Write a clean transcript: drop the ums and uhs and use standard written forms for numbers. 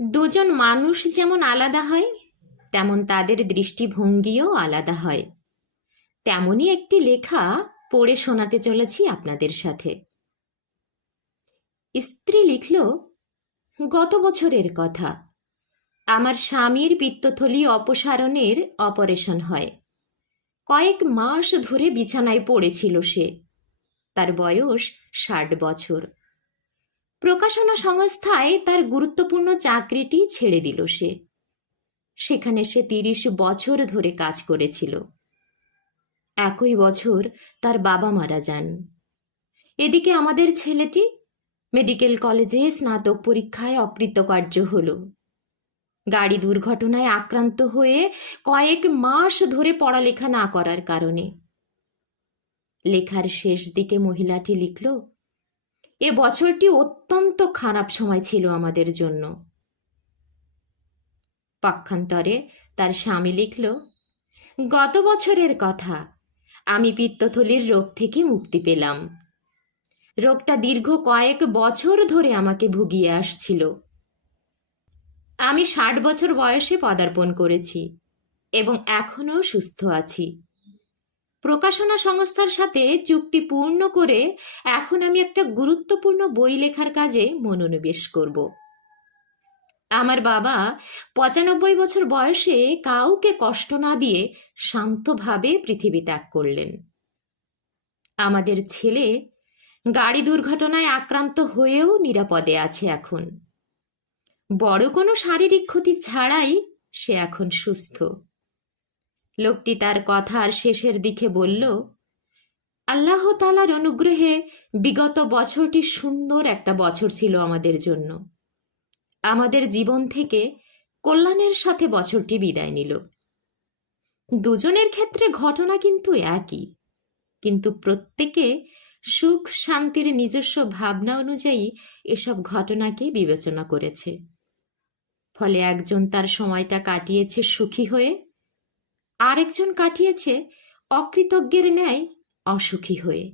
দুজন মানুষ যেমন আলাদা হয়, তেমন তাদের দৃষ্টিভঙ্গিও আলাদা হয়। তেমনই একটি লেখা পড়ে শোনাতে চলেছি আপনাদের সাথে। স্ত্রী লিখল, গত বছরের কথা। আমার স্বামীর পিত্তথলি অপসারণের অপারেশন হয়। কয়েক মাস ধরে বিছানায় পড়েছিল সে। তার বয়স 60 বছর। প্রকাশনা সংস্থায় তার গুরুত্বপূর্ণ চাকরিটি ছেড়ে দিল সে। সেখানে সে 30 বছর ধরে কাজ করেছিল। একই বছর তার বাবা মারা যান। এদিকে আমাদের ছেলেটি মেডিকেল কলেজে স্নাতক পরীক্ষায় অকৃতকার্য হল। গাড়ি দুর্ঘটনায় আক্রান্ত হয়ে কয়েক মাস ধরে পড়ালেখা না করার কারণে। লেখার শেষ দিকে মহিলাটি লিখল, এ বছরটি অত্যন্ত খারাপ সময় ছিল আমাদের জন্য। পক্ষান্তরে তার স্বামী লিখল, গত বছরের কথা। আমি পিত্তথলির রোগ থেকে মুক্তি পেলাম। রোগটা দীর্ঘ কয়েক বছর ধরে আমাকে ভুগিয়ে আসছিল। আমি 60 বছর বয়সে পদার্পণ করেছি এবং এখনও সুস্থ আছি। প্রকাশনা সংস্থার সাথে চুক্তি পূর্ণ করে এখন আমি একটা গুরুত্বপূর্ণ বই লেখার কাজে মনোনিবেশ করব। আমার বাবা 95 বছর বয়সে কাউকে কষ্ট না দিয়ে শান্তভাবে পৃথিবী ত্যাগ করলেন। আমাদের ছেলে গাড়ি দুর্ঘটনায় আক্রান্ত হয়েও নিরাপদে আছে এখন। বড় কোনো শারীরিক ক্ষতি ছাড়াই সে এখন সুস্থ। লোকটি তার কথার শেষের দিকে বলল, আল্লাহ তাআলার অনুগ্রহে বিগত বছরটি সুন্দর একটা বছর ছিল আমাদের জন্য। আমাদের জীবন থেকে কল্যাণের সাথে বছরটি বিদায় নিল। দুজনের ক্ষেত্রে ঘটনা কিন্তু একই, কিন্তু প্রত্যেকে সুখ শান্তির নিজস্ব ভাবনা অনুযায়ী এসব ঘটনাকে বিবেচনা করেছে। ফলে একজন তার সময়টা কাটিয়েছে সুখী হয়ে, আরেকজন কাটিয়েছে অকৃতজ্ঞের ন্যায় অসুখী হয়ে।